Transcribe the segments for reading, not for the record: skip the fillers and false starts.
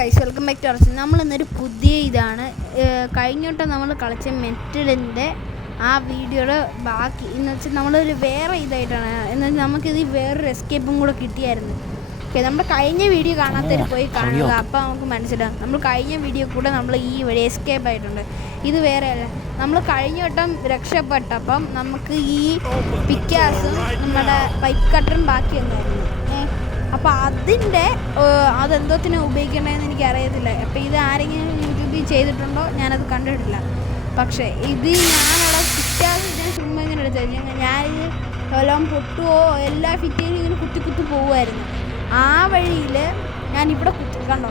Guys, welcome back to our channel. നമ്മൾ ഇന്നൊരു പുതിയ ഇതാണ് കഴിഞ്ഞോട്ട് നമ്മൾ കളിച്ച മെറ്റലിൻ്റെ ആ വീഡിയോയുടെ ബാക്കി എന്ന് വെച്ചാൽ നമ്മളൊരു വേറെ ഇതായിട്ടാണ് എന്ന് വെച്ചാൽ നമുക്കിത് വേറൊരു എസ്കേപ്പും കൂടെ കിട്ടിയായിരുന്നു. ഓക്കെ, നമ്മൾ കഴിഞ്ഞ വീഡിയോ കാണാത്തവർ പോയി കാണുക, അപ്പോൾ നമുക്ക് മനസ്സിലാവും. നമ്മൾ കഴിഞ്ഞ വീഡിയോ കൂടെ നമ്മൾ ഈ വഴി എസ്കേപ്പ് ആയിട്ടുണ്ട്. ഇത് വേറെ അല്ല, നമ്മൾ കഴിഞ്ഞ വട്ടം രക്ഷപ്പെട്ടപ്പം നമുക്ക് ഈ പിക്കാസും നമ്മുടെ പൈപ്പ് കട്ടറും ബാക്കി വന്നായിരുന്നു. അപ്പോൾ അതെന്തോത്തിന് ഉപയോഗിക്കണമെന്ന് എനിക്കറിയത്തില്ല. അപ്പോൾ ഇത് ആരെങ്കിലും യൂട്യൂബിൽ ചെയ്തിട്ടുണ്ടോ ഞാനത് കണ്ടിട്ടില്ല. പക്ഷേ ഇത് ഞാനവിടെ ഫിറ്റാതെ ഇതിനെ ചുമ്മാ ഇങ്ങനെ എടുത്തത് ഞാനിത് എല്ലാം പൊട്ടുമോ എല്ലാ ഫിറ്റിനും ഇങ്ങനെ കുത്തി പോകുമായിരുന്നു. ആ വഴിയിൽ ഞാനിവിടെ കണ്ടോ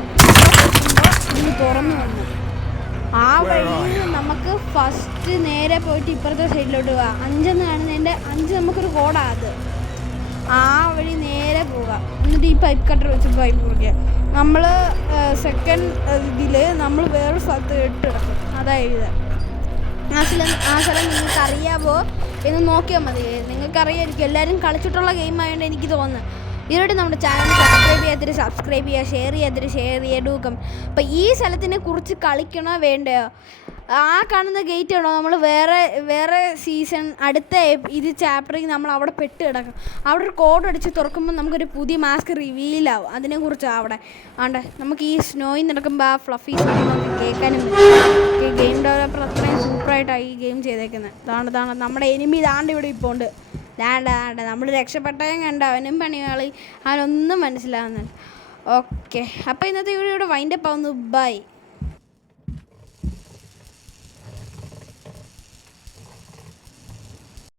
ഇത് തുറന്നു വന്നു. ആ വഴിയിൽ നമുക്ക് ഫസ്റ്റ് നേരെ പോയിട്ട് ഇപ്പുറത്തെ സൈഡിലോട്ട് പോവാം. 5 കാണുന്നതിൻ്റെ 5 നമുക്കൊരു കോഡാണ് അത്. ആ വഴി നേരെ പോകാം. എന്നിട്ട് ഈ പൈപ്പ് കട്ടർ വെച്ച് പൈപ്പ് കുറിക്കുക. നമ്മൾ സെക്കൻഡ് ഇതിൽ നമ്മൾ വേറൊരു സ്ഥലത്ത് ഇട്ടെടുക്കും. അതായത് ആ സ്ഥലം നിങ്ങൾക്കറിയാമോ എന്ന് നോക്കിയാൽ മതി. നിങ്ങൾക്കറിയാമായിരിക്കും, എല്ലാവരും കളിച്ചിട്ടുള്ള ഗെയിം ആയതുകൊണ്ട് എനിക്ക് തോന്നുന്നു. ഇതിലൂടെ നമ്മുടെ ചാനൽ സബ്സ്ക്രൈബ് ചെയ്യുക, ഷെയർ ചെയ്തെടുക്കും. അപ്പോൾ ഈ സ്ഥലത്തിനെ കുറിച്ച് കളിക്കണോ വേണ്ടയോ? ആ കാണുന്ന ഗേറ്റ് ആണോ നമ്മൾ വേറെ സീസൺ അടുത്ത ഇത് ചാപ്റ്ററിൽ നമ്മൾ അവിടെ പെട്ട് കിടക്കും. അവിടെ ഒരു കോഡ് അടിച്ച് തുറക്കുമ്പോൾ നമുക്കൊരു പുതിയ മാസ്ക് റിവീലാവും. അതിനെക്കുറിച്ചാണ് അവിടെ ആണ്ട് നമുക്ക് ഈ സ്നോയിൽ നടക്കുമ്പോൾ ആ ഫ്ലഫി നമുക്ക് കേൾക്കാനും ഗെയിം ഡെവലപ്പർ അത്രയും സൂപ്പറായിട്ടാണ് ഈ ഗെയിം ചെയ്തേക്കുന്നത്. ഇതാണ് നമ്മുടെ എനിമി ഇവിടെ ഇപ്പോൾ ഉണ്ട്. നമ്മൾ രക്ഷപ്പെട്ടതും കണ്ട അവനും പണിയാളി അവനൊന്നും മനസ്സിലാവുന്നുണ്ട്. ഓക്കെ, അപ്പോൾ ഇന്നത്തെ വീഡിയോ ഇവിടെ വൈൻഡപ്പ് ആവുന്നു. ബൈ.